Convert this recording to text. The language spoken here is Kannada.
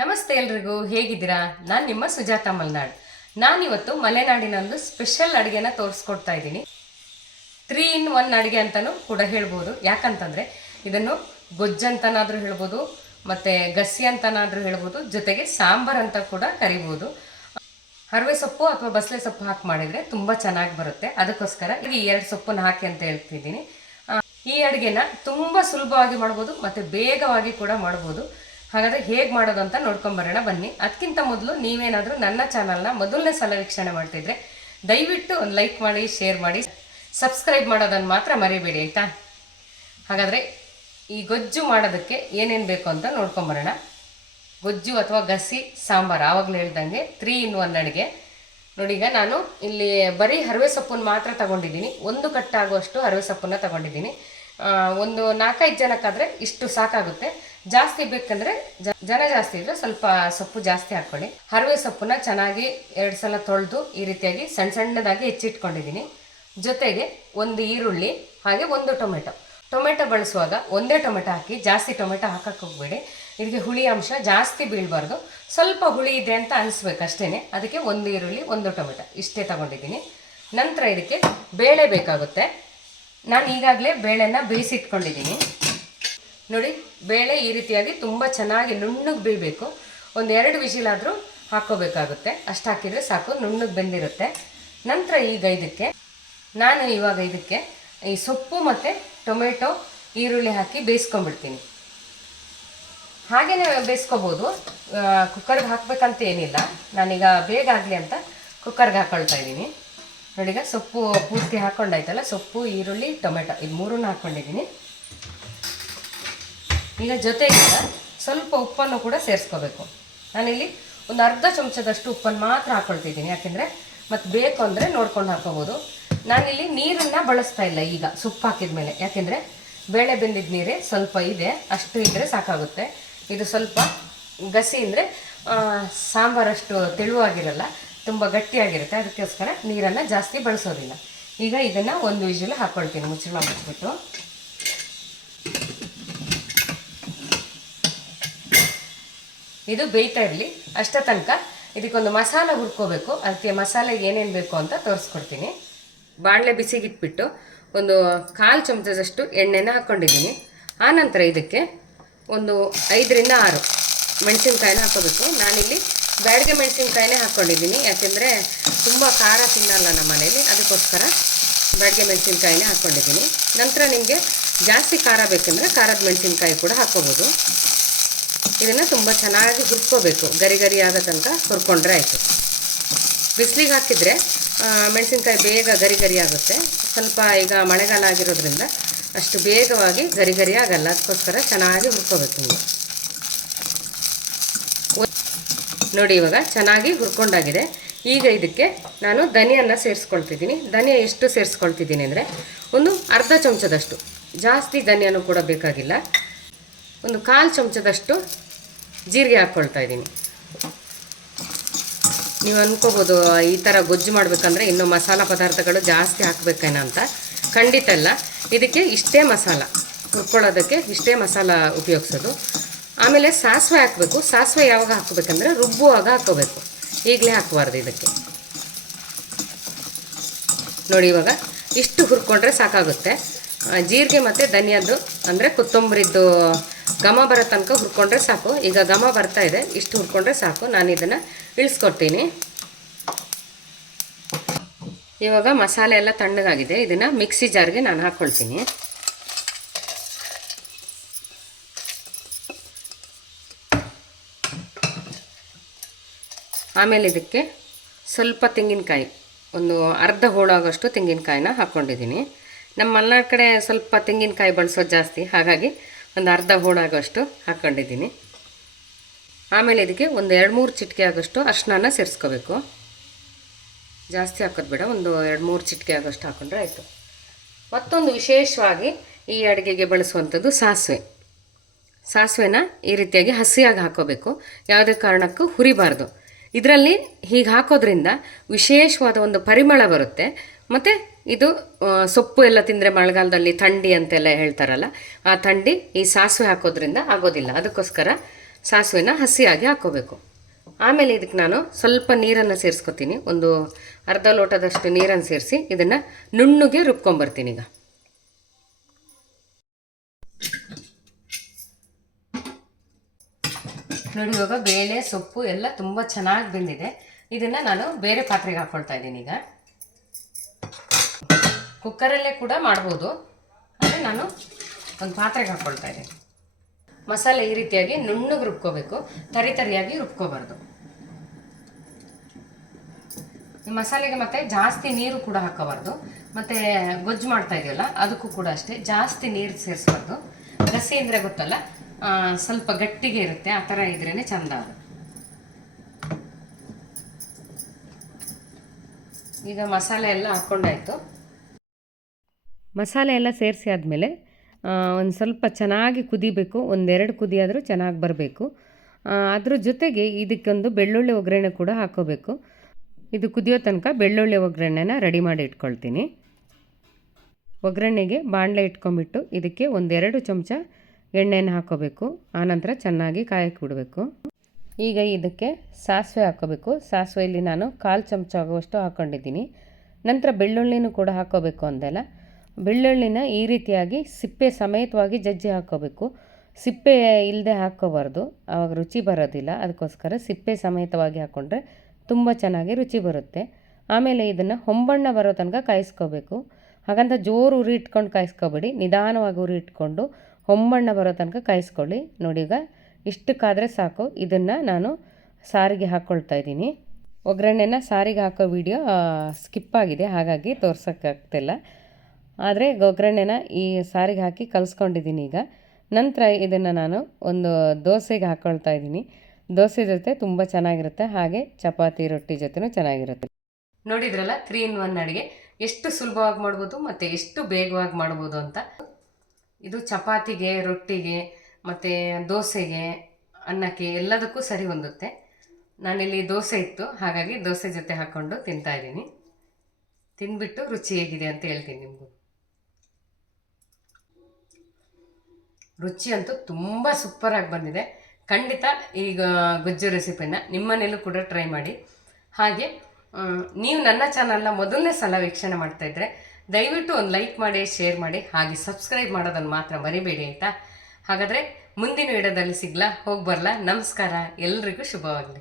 ನಮಸ್ತೆ ಎಲ್ರಿಗೂ, ಹೇಗಿದ್ದೀರಾ? ನಾನು ನಿಮ್ಮ ಸುಜಾತಾ ಮಲ್ನಾಡ್. ನಾನಿವತ್ತು ಮಲೆನಾಡಿನ ಒಂದು ಸ್ಪೆಷಲ್ ಅಡುಗೆನ ತೋರಿಸ್ಕೊಡ್ತಾ ಇದ್ದೀನಿ. ತ್ರೀ ಇನ್ ಒನ್ ಅಡುಗೆ ಅಂತಲೂ ಕೂಡ ಹೇಳ್ಬೋದು. ಯಾಕಂತಂದರೆ, ಇದನ್ನು ಗೊಜ್ಜಂತನಾದರೂ ಹೇಳ್ಬೋದು, ಮತ್ತು ಗಸಿ ಅಂತನಾದರೂ ಹೇಳ್ಬೋದು, ಜೊತೆಗೆ ಸಾಂಬಾರ್ ಅಂತ ಕೂಡ ಕರಿಬೋದು. ಹರವೆ ಸೊಪ್ಪು ಅಥವಾ ಬಸಳೆ ಸೊಪ್ಪು ಹಾಕಿ ಮಾಡಿದರೆ ತುಂಬ ಚೆನ್ನಾಗಿ ಬರುತ್ತೆ. ಅದಕ್ಕೋಸ್ಕರ ಈ ಎರಡು ಸೊಪ್ಪನ್ನು ಹಾಕಿ ಅಂತ ಹೇಳ್ತಿದ್ದೀನಿ. ಈ ಅಡುಗೆನ ತುಂಬ ಸುಲಭವಾಗಿ ಮಾಡ್ಬೋದು, ಮತ್ತು ಬೇಗವಾಗಿ ಕೂಡ ಮಾಡ್ಬೋದು. ಹಾಗಾದರೆ ಹೇಗೆ ಮಾಡೋದು ಅಂತ ನೋಡ್ಕೊಂಬರೋಣ. ಬನ್ನಿ. ಅದಕ್ಕಿಂತ ಮೊದಲು ನೀವೇನಾದರೂ ನನ್ನ ಚಾನಲ್ನ ಮೊದಲನೇ ಸಲ ವೀಕ್ಷಣೆ ಮಾಡ್ತಿದ್ರೆ ದಯವಿಟ್ಟು ಒಂದು ಲೈಕ್ ಮಾಡಿ, ಶೇರ್ ಮಾಡಿ. ಸಬ್ಸ್ಕ್ರೈಬ್ ಮಾಡೋದನ್ನು ಮಾತ್ರ ಮರಿಬೇಡಿ, ಆಯಿತಾ? ಹಾಗಾದರೆ ಈ ಗೊಜ್ಜು ಮಾಡೋದಕ್ಕೆ ಏನೇನು ಬೇಕು ಅಂತ ನೋಡ್ಕೊಂಬರೋಣ. ಗೊಜ್ಜು ಅಥವಾ ಗಸಿ, ಸಾಂಬಾರು, ಆವಾಗಲೇ ಹೇಳ್ದಂಗೆ ತ್ರೀ ಇನ್ ಒನ್ ಅಡುಗೆ. ನೋಡಿ, ಈಗ ನಾನು ಇಲ್ಲಿ ಬರೀ ಹರವೆ ಸೊಪ್ಪನ್ನು ಮಾತ್ರ ತಗೊಂಡಿದ್ದೀನಿ. ಒಂದು ಕಟ್ಟಾಗುವಷ್ಟು ಹರವೆ ಸೊಪ್ಪನ್ನು ತಗೊಂಡಿದ್ದೀನಿ. ಒಂದು ನಾಲ್ಕೈದು ಜನಕ್ಕಾದರೆ ಇಷ್ಟು ಸಾಕಾಗುತ್ತೆ. ಜಾಸ್ತಿ ಬೇಕಂದರೆ ಜನ ಜಾಸ್ತಿ ಇದ್ದರೆ ಸ್ವಲ್ಪ ಸೊಪ್ಪು ಜಾಸ್ತಿ ಹಾಕ್ಕೊಳ್ಳಿ ಹರವೆ ಸೊಪ್ಪನ್ನ ಚೆನ್ನಾಗಿ ಎರಡು ಸಲ ತೊಳೆದು ಈ ರೀತಿಯಾಗಿ ಸಣ್ಣ ಸಣ್ಣದಾಗಿ ಹೆಚ್ಚಿಟ್ಕೊಂಡಿದ್ದೀನಿ. ಜೊತೆಗೆ ಒಂದು ಈರುಳ್ಳಿ, ಹಾಗೆ ಒಂದು ಟೊಮೆಟೊ. ಟೊಮೆಟೊ ಬಳಸುವಾಗ ಒಂದೇ ಟೊಮೆಟೊ ಹಾಕಿ, ಜಾಸ್ತಿ ಟೊಮೆಟೊ ಹಾಕಕ್ಕೆ ಹೋಗ್ಬೇಡಿ. ಇದಕ್ಕೆ ಹುಳಿ ಅಂಶ ಜಾಸ್ತಿ ಬೀಳಬಾರ್ದು. ಸ್ವಲ್ಪ ಹುಳಿ ಇದೆ ಅಂತ ಅನಿಸ್ಬೇಕು ಅಷ್ಟೇ ಅದಕ್ಕೆ ಒಂದು ಈರುಳ್ಳಿ, ಒಂದು ಟೊಮೆಟೊ ಇಷ್ಟೇ ತಗೊಂಡಿದ್ದೀನಿ. ನಂತರ ಇದಕ್ಕೆ ಬೇಳೆ ಬೇಕಾಗುತ್ತೆ. ನಾನು ಈಗಾಗಲೇ ಬೇಳೆನ ಬೇಯಿಸಿಟ್ಕೊಂಡಿದ್ದೀನಿ. ನೋಡಿ, ಬೇಳೆ ಈ ರೀತಿಯಾಗಿ ತುಂಬ ಚೆನ್ನಾಗಿ ನುಣ್ಣಗೆ ಬೀಳಬೇಕು. ಒಂದು ಎರಡು ವಿಷಿಲಾದರೂ ಹಾಕ್ಕೋಬೇಕಾಗುತ್ತೆ. ಅಷ್ಟು ಹಾಕಿದರೆ ಸಾಕು, ನುಣ್ಣಗೆ ಬೆಂದಿರುತ್ತೆ. ನಂತರ ಈಗ ಇದಕ್ಕೆ, ನಾನು ಇವಾಗ ಇದಕ್ಕೆ ಈ ಸೊಪ್ಪು ಮತ್ತು ಟೊಮೆಟೊ, ಈರುಳ್ಳಿ ಹಾಕಿ ಬೇಯಿಸ್ಕೊಂಡ್ಬಿಡ್ತೀನಿ. ಹಾಗೆಯೇ ಬೇಯಿಸ್ಕೋಬೋದು. ಕುಕ್ಕರ್ಗೆ ಹಾಕ್ಬೇಕಂತ ಏನಿಲ್ಲ. ನಾನೀಗ ಬೇಗ ಆಗಲಿ ಅಂತ ಕುಕ್ಕರ್ಗೆ ಹಾಕ್ಕೊಳ್ತಾ ಇದ್ದೀನಿ. ನೋಡಿ ಈಗ ಸೊಪ್ಪು ಪೂರ್ತಿ ಹಾಕ್ಕೊಂಡಾಯ್ತಲ್ಲ ಸೊಪ್ಪು, ಈರುಳ್ಳಿ, ಟೊಮೆಟೊ, ಇದು ಮೂರನ್ನು ಹಾಕ್ಕೊಂಡಿದ್ದೀನಿ ಈಗ ಜೊತೆಗೆ ಸ್ವಲ್ಪ ಉಪ್ಪನ್ನು ಕೂಡ ಸೇರಿಸ್ಕೋಬೇಕು. ನಾನಿಲ್ಲಿ ಒಂದು ಅರ್ಧ ಚಮಚದಷ್ಟು ಉಪ್ಪನ್ನು ಮಾತ್ರ ಹಾಕ್ಕೊಳ್ತಿದ್ದೀನಿ ಯಾಕೆಂದರೆ ಮತ್ತು ಬೇಕು ಅಂದರೆ ನೋಡ್ಕೊಂಡು ಹಾಕೋಬೋದು. ನಾನಿಲ್ಲಿ ನೀರನ್ನು ಬಳಸ್ತಾ ಇಲ್ಲ ಈಗ ಸೊಪ್ಪು ಹಾಕಿದ ಮೇಲೆ, ಯಾಕೆಂದರೆ ಬೇಳೆ ಬೆಂದಿದ್ದ ನೀರೇ ಸ್ವಲ್ಪ ಇದೆ, ಅಷ್ಟು ಇದ್ದರೆ ಸಾಕಾಗುತ್ತೆ. ಇದು ಸ್ವಲ್ಪ ಗಸಿ ಅಂದರೆ ಸಾಂಬಾರಷ್ಟು ತೆಳುವಾಗಿರಲ್ಲ ತುಂಬ ಗಟ್ಟಿಯಾಗಿರುತ್ತೆ. ಅದಕ್ಕೋಸ್ಕರ ನೀರನ್ನು ಜಾಸ್ತಿ ಬಳಸೋದಿಲ್ಲ. ಈಗ ಇದನ್ನು ಒಂದು ವಿಜಲ್ ಹಾಕ್ಕೊಳ್ತೀನಿ ಮುಚ್ಚಳ ಮುಚ್ಚಿಬಿಟ್ಟು ಇದು ಬೇಯ್ತಾ ಇರಲಿ. ಅಷ್ಟ ತನಕ ಇದಕ್ಕೊಂದು ಮಸಾಲ ಹುರ್ಕೋಬೇಕು. ಅದಕ್ಕೆ ಮಸಾಲೆ ಏನೇನು ಬೇಕು ಅಂತ ತೋರಿಸ್ಕೊಡ್ತೀನಿ. ಬಾಣಲೆ ಬಿಸಿಗಿಟ್ಬಿಟ್ಟು ಒಂದು ಕಾಲು ಚಮಚದಷ್ಟು ಎಣ್ಣೆನ ಹಾಕ್ಕೊಂಡಿದ್ದೀನಿ ಆನಂತರ ಇದಕ್ಕೆ ಒಂದು ಐದರಿಂದ ಆರು ಮೆಣಸಿನ್ಕಾಯಿನ ಹಾಕೋಬೇಕು. ನಾನಿಲ್ಲಿ ಬ್ಯಾಡಿಗೆ ಮೆಣಸಿನ್ಕಾಯಿನೇ ಹಾಕ್ಕೊಂಡಿದ್ದೀನಿ ಯಾಕೆಂದರೆ ತುಂಬ ಖಾರ ತಿನ್ನಲ್ಲ ನಮ್ಮ ಮನೇಲಿ. ಅದಕ್ಕೋಸ್ಕರ ಬ್ಯಾಡಿಗೆ ಮೆಣಸಿನ್ಕಾಯಿನೇ ಹಾಕ್ಕೊಂಡಿದ್ದೀನಿ ನಂತರ ನಿಮಗೆ ಜಾಸ್ತಿ ಖಾರ ಬೇಕೆಂದರೆ ಖಾರದ ಮೆಣಸಿನ್ಕಾಯಿ ಕೂಡ ಹಾಕ್ಕೋಬೋದು. ಇದನ್ನು ತುಂಬ ಚೆನ್ನಾಗಿ ಹುರ್ಕೋಬೇಕು. ಗರಿ ಗರಿ ಆಗೋ ತನಕ ಹುರ್ಕೊಂಡ್ರೆ ಆಯಿತು. ಬಿಸಿಲಿಗೆ ಹಾಕಿದರೆ ಮೆಣಸಿನ್ಕಾಯಿ ಬೇಗ ಗರಿ ಗರಿ ಆಗುತ್ತೆ. ಸ್ವಲ್ಪ ಈಗ ಮಳೆಗಾಲ ಆಗಿರೋದ್ರಿಂದ ಅಷ್ಟು ಬೇಗವಾಗಿ ಗರಿ ಗರಿ ಆಗಲ್ಲ. ಅದಕ್ಕೋಸ್ಕರ ಚೆನ್ನಾಗಿ ಹುರ್ಕೋಬೇಕು ನೀವು. ನೋಡಿ ಇವಾಗ ಚೆನ್ನಾಗಿ ಹುರ್ಕೊಂಡಾಗಿದೆ. ಈಗ ಇದಕ್ಕೆ ನಾನು ಧನಿಯನ್ನು ಸೇರಿಸ್ಕೊಳ್ತಿದ್ದೀನಿ. ಧನಿಯ ಎಷ್ಟು ಸೇರಿಸ್ಕೊಳ್ತಿದ್ದೀನಿ ಅಂದರೆ ಒಂದು ಅರ್ಧ ಚಮಚದಷ್ಟು. ಜಾಸ್ತಿ ಧನಿಯಾನು ಕೂಡ ಬೇಕಾಗಿಲ್ಲ. ಒಂದು ಕಾಲು ಚಮಚದಷ್ಟು ಜೀರಿಗೆ ಹಾಕ್ಕೊಳ್ತಾ ಇದ್ದೀನಿ. ನೀವು ಅನ್ಕೋಬೋದು, ಈ ಥರ ಗೊಜ್ಜು ಮಾಡಬೇಕಂದ್ರೆ ಇನ್ನೂ ಮಸಾಲ ಪದಾರ್ಥಗಳು ಜಾಸ್ತಿ ಹಾಕಬೇಕೇನೋ ಅಂತ. ಖಂಡಿತ ಅಲ್ಲ. ಇದಕ್ಕೆ ಇಷ್ಟೇ ಮಸಾಲ. ಹುರ್ಕೊಳ್ಳೋದಕ್ಕೆ ಇಷ್ಟೇ ಮಸಾಲ ಉಪಯೋಗಿಸೋದು. ಆಮೇಲೆ ಸಾಸಿವೆ ಹಾಕಬೇಕು. ಸಾಸಿವೆ ಯಾವಾಗ ಹಾಕಬೇಕಂದ್ರೆ ರುಬ್ಬುವಾಗ ಹಾಕೋಬೇಕು. ಈಗಲೇ ಹಾಕಬಾರ್ದು ಇದಕ್ಕೆ. ನೋಡಿ ಇವಾಗ ಇಷ್ಟು ಹುರ್ಕೊಂಡ್ರೆ ಸಾಕಾಗುತ್ತೆ. ಜೀರಿಗೆ ಮತ್ತು ಧನಿಯಾದ್ದು, ಅಂದರೆ ಕೊತ್ತಂಬರಿದ್ದು ಘಮ ಬರೋ ತನಕ ಹುರ್ಕೊಂಡ್ರೆ ಸಾಕು. ಈಗ ಘಮ ಬರ್ತಾ ಇದೆ. ಇಷ್ಟು ಹುರ್ಕೊಂಡ್ರೆ ಸಾಕು. ನಾನು ಇದನ್ನು ಇಳಿಸ್ಕೊಡ್ತೀನಿ. ಇವಾಗ ಮಸಾಲೆ ಎಲ್ಲ ತಣ್ಣಗಾಗಿದೆ. ಇದನ್ನು ಮಿಕ್ಸಿ ಜಾರ್ಗೆ ನಾನು ಹಾಕ್ಕೊಳ್ತೀನಿ. ಆಮೇಲೆ ಇದಕ್ಕೆ ಸ್ವಲ್ಪ ತೆಂಗಿನಕಾಯಿ, ಒಂದು ಅರ್ಧ ಹೋಳಾಗೋಷ್ಟು ತೆಂಗಿನಕಾಯಿನ ಹಾಕ್ಕೊಂಡಿದ್ದೀನಿ. ನಮ್ಮ ಮಲ್ನಾಡು ಕಡೆ ಸ್ವಲ್ಪ ತೆಂಗಿನಕಾಯಿ ಬಳಸೋದು ಜಾಸ್ತಿ, ಹಾಗಾಗಿ ಒಂದು ಅರ್ಧ ಹೋಳಾಗೋಷ್ಟು ಹಾಕ್ಕೊಂಡಿದ್ದೀನಿ. ಆಮೇಲೆ ಇದಕ್ಕೆ ಒಂದು ಎರಡು ಮೂರು ಚಿಟಿಕೆ ಆಗೋಷ್ಟು ಅರ್ಶಿನ ಸೇರಿಸ್ಕೋಬೇಕು. ಜಾಸ್ತಿ ಹಾಕೋದು ಬೇಡ, ಒಂದು ಎರಡು ಮೂರು ಚಿಟಿಕೆ ಆಗೋಷ್ಟು ಹಾಕ್ಕೊಂಡ್ರೆ ಆಯಿತು. ಮತ್ತೊಂದು ವಿಶೇಷವಾಗಿ ಈ ಅಡುಗೆಗೆ ಬಳಸುವಂಥದ್ದು ಸಾಸಿವೆ. ಸಾಸಿವೆನ ಈ ರೀತಿಯಾಗಿ ಹಸಿಯಾಗಿ ಹಾಕೋಬೇಕು. ಯಾವುದೇ ಕಾರಣಕ್ಕೂ ಹುರಿಬಾರ್ದು. ಇದರಲ್ಲಿ ಹೀಗೆ ಹಾಕೋದ್ರಿಂದ ವಿಶೇಷವಾದ ಒಂದು ಪರಿಮಳ ಬರುತ್ತೆ. ಮತ್ತು ಇದು ಸೊಪ್ಪು ಎಲ್ಲ ತಿಂದರೆ ಮಳೆಗಾಲದಲ್ಲಿ ಥಂಡಿ ಅಂತೆಲ್ಲ ಹೇಳ್ತಾರಲ್ಲ, ಆ ಥಂಡಿ ಈ ಸಾಸಿವೆ ಹಾಕೋದ್ರಿಂದ ಆಗೋದಿಲ್ಲ. ಅದಕ್ಕೋಸ್ಕರ ಸಾಸಿವೆನ ಹಸಿಯಾಗಿ ಹಾಕೋಬೇಕು. ಆಮೇಲೆ ಇದಕ್ಕೆ ನಾನು ಸ್ವಲ್ಪ ನೀರನ್ನು ಸೇರಿಸ್ಕೊತೀನಿ. ಒಂದು ಅರ್ಧ ಲೋಟದಷ್ಟು ನೀರನ್ನು ಸೇರಿಸಿ ಇದನ್ನು ನುಣ್ಣಗೆ ರುಬ್ಕೊಂಬರ್ತೀನಿ ಈಗ. ನೋಡಿ, ಇವಾಗ ಬೇಳೆ, ಸೊಪ್ಪು ಎಲ್ಲ ತುಂಬ ಚೆನ್ನಾಗಿ ಬೆಂದಿದೆ. ಇದನ್ನು ನಾನು ಬೇರೆ ಪಾತ್ರೆಗೆ ಹಾಕ್ಕೊಳ್ತಾ ಇದ್ದೀನಿ ಈಗ. ಕುಕ್ಕರಲ್ಲೇ ಕೂಡ ಮಾಡ್ಬೋದು. ಆದರೆ ನಾನು ಒಂದು ಪಾತ್ರೆಗೆ ಹಾಕ್ಕೊಳ್ತಾ ಇದ್ದೀನಿ. ಮಸಾಲೆ ಈ ರೀತಿಯಾಗಿ ನುಣ್ಣಗೆ ರುಬ್ಕೋಬೇಕು. ತರಿ ತರಿಯಾಗಿ ರುಬ್ಕೋಬಾರ್ದು. ಈ ಮಸಾಲೆಗೆ ಮತ್ತೆ ಜಾಸ್ತಿ ನೀರು ಕೂಡ ಹಾಕೋಬಾರ್ದು. ಮತ್ತೆ ಗೊಜ್ಜು ಮಾಡ್ತಾ ಇದೆಯಲ್ಲ ಅದಕ್ಕೂ ಕೂಡ ಅಷ್ಟೇ ಜಾಸ್ತಿ ನೀರು ಸೇರಿಸ್ಬಾರ್ದು. ಗಸಿ ಅಂದರೆ ಗೊತ್ತಲ್ಲ? ಸ್ವಲ್ಪ ಗಟ್ಟಿಗೆ ಇರುತ್ತೆ, ಆ ಥರ ಇದ್ರೇ ಚಂದ ಅದು. ಈಗ ಮಸಾಲೆ ಎಲ್ಲ ಹಾಕ್ಕೊಂಡಾಯ್ತು ಮಸಾಲೆ ಎಲ್ಲ ಸೇರಿಸಿ ಆದಮೇಲೆ ಒಂದು ಸ್ವಲ್ಪ ಚೆನ್ನಾಗಿ ಕುದಿಬೇಕು, ಒಂದೆರಡು ಕುದಿಯಾದರೂ ಚೆನ್ನಾಗಿ ಬರಬೇಕು. ಅದ್ರ ಜೊತೆಗೆ ಇದಕ್ಕೊಂದು ಬೆಳ್ಳುಳ್ಳಿ ಒಗ್ಗರಣೆ ಕೂಡ ಹಾಕೋಬೇಕು. ಇದು ಕುದಿಯೋ ತನಕ ಬೆಳ್ಳುಳ್ಳಿ ಒಗ್ಗರಣೆನ ರೆಡಿ ಮಾಡಿ ಇಟ್ಕೊಳ್ತೀನಿ. ಒಗ್ಗರಣೆಗೆ ಬಾಣಲೆ ಇಟ್ಕೊಂಬಿಟ್ಟು ಇದಕ್ಕೆ ಒಂದೆರಡು ಚಮಚ ಎಣ್ಣೆನ ಹಾಕೋಬೇಕು. ಆನಂತರ ಚೆನ್ನಾಗಿ ಕಾಯಕ್ಕೆ ಬಿಡಬೇಕು. ಈಗ ಇದಕ್ಕೆ ಸಾಸಿವೆ ಹಾಕೋಬೇಕು. ಸಾಸಿವೆಯಲ್ಲಿ ನಾನು ಕಾಲು ಚಮಚ ಆಗುವಷ್ಟು ಹಾಕ್ಕೊಂಡಿದ್ದೀನಿ ನಂತರ ಬೆಳ್ಳುಳ್ಳಿನೂ ಕೂಡ ಹಾಕೋಬೇಕು ಅಂದೆಲ್ಲ. ಬೆಳ್ಳುಳ್ಳಿನ ಈ ರೀತಿಯಾಗಿ ಸಿಪ್ಪೆ ಸಮೇತವಾಗಿ ಜಜ್ಜಿ ಹಾಕೋಬೇಕು. ಸಿಪ್ಪೆ ಇಲ್ಲದೆ ಹಾಕ್ಕೋಬಾರ್ದು ಆವಾಗ ರುಚಿ ಬರೋದಿಲ್ಲ. ಅದಕ್ಕೋಸ್ಕರ ಸಿಪ್ಪೆ ಸಮೇತವಾಗಿ ಹಾಕ್ಕೊಂಡ್ರೆ ತುಂಬ ಚೆನ್ನಾಗಿ ರುಚಿ ಬರುತ್ತೆ. ಆಮೇಲೆ ಇದನ್ನು ಹೊಂಬಣ್ಣ ಬರೋ ತನಕ ಕಾಯಿಸ್ಕೋಬೇಕು. ಹಾಗಂತ ಜೋರು ಉರಿ ಇಟ್ಕೊಂಡು ಕಾಯಿಸ್ಕೋಬೇಡಿ. ನಿಧಾನವಾಗಿ ಉರಿ ಇಟ್ಕೊಂಡು ಹೊಂಬಣ್ಣ ಬರೋ ತನಕ ಕಾಯಿಸ್ಕೊಳ್ಳಿ. ನೋಡಿ ಈಗ ಇಷ್ಟಕ್ಕಾದರೆ ಸಾಕು. ಇದನ್ನು ನಾನು ಸಾರಿಗೆ ಹಾಕ್ಕೊಳ್ತಾ ಇದ್ದೀನಿ. ಒಗ್ಗರಣೆನ ಸಾರಿಗೆ ಹಾಕೋ ವಿಡಿಯೋ ಸ್ಕಿಪ್ ಆಗಿದೆ. ಹಾಗಾಗಿ ತೋರ್ಸೋಕ್ಕಾಗ್ತಿಲ್ಲ. ಆದರೆ ಒಗ್ಗರಣೆನ ಈ ಸಾರಿಗೆ ಹಾಕಿ ಕಲಿಸ್ಕೊಂಡಿದ್ದೀನಿ ಈಗ. ನಂತರ ಇದನ್ನು ನಾನು ಒಂದು ದೋಸೆಗೆ ಹಾಕ್ಕೊಳ್ತಾ ಇದ್ದೀನಿ. ದೋಸೆ ಜೊತೆ ತುಂಬ ಚೆನ್ನಾಗಿರುತ್ತೆ. ಹಾಗೆ ಚಪಾತಿ, ರೊಟ್ಟಿ ಜೊತೆನೂ ಚೆನ್ನಾಗಿರುತ್ತೆ. ನೋಡಿದ್ರಲ್ಲ ತ್ರೀ ಇನ್ ಒನ್ ಅಡುಗೆ. ಎಷ್ಟು ಸುಲಭವಾಗಿ ಮಾಡ್ಬೋದು ಮತ್ತು ಎಷ್ಟು ಬೇಗವಾಗಿ ಮಾಡ್ಬೋದು ಅಂತ. ಇದು ಚಪಾತಿಗೆ, ರೊಟ್ಟಿಗೆ, ಮತ್ತು ದೋಸೆಗೆ, ಅನ್ನಕ್ಕೆ ಎಲ್ಲದಕ್ಕೂ ಸರಿ ಹೊಂದುತ್ತೆ. ನಾನಿಲ್ಲಿ ದೋಸೆ ಇತ್ತು, ಹಾಗಾಗಿ ದೋಸೆ ಜೊತೆ ಹಾಕ್ಕೊಂಡು ತಿಂತಾ ಇದ್ದೀನಿ. ತಿಂದ್ಬಿಟ್ಟು ರುಚಿ ಹೇಗಿದೆ ಅಂತ ಹೇಳ್ತೀನಿ ನಿಮಗೂ. ರುಚಿ ಅಂತೂ ತುಂಬ ಸೂಪರಾಗಿ ಬಂದಿದೆ. ಖಂಡಿತ ಈಗ ಗೊಜ್ಜು ರೆಸಿಪಿನ ನಿಮ್ಮನೇಲೂ ಕೂಡ ಟ್ರೈ ಮಾಡಿ. ಹಾಗೆ ನೀವು ನನ್ನ ಚಾನಲ್ನ ಮೊದಲನೇ ಸಲ ವೀಕ್ಷಣೆ ಮಾಡ್ತಾ ಇದ್ರೆ ದಯವಿಟ್ಟು ಒಂದು ಲೈಕ್ ಮಾಡಿ, ಶೇರ್ ಮಾಡಿ, ಹಾಗೆ ಸಬ್ಸ್ಕ್ರೈಬ್ ಮಾಡೋದನ್ನು ಮಾತ್ರ ಮರಿಬೇಡಿ ಆಯಿತಾ ಹಾಗಾದರೆ ಮುಂದಿನ ವಿಡಿಯೋದಲ್ಲಿ ಸಿಗ್ಲಾ ಹೋಗಿ ಬರಲಾ ನಮಸ್ಕಾರ. ಎಲ್ರಿಗೂ ಶುಭವಾಗಲಿ.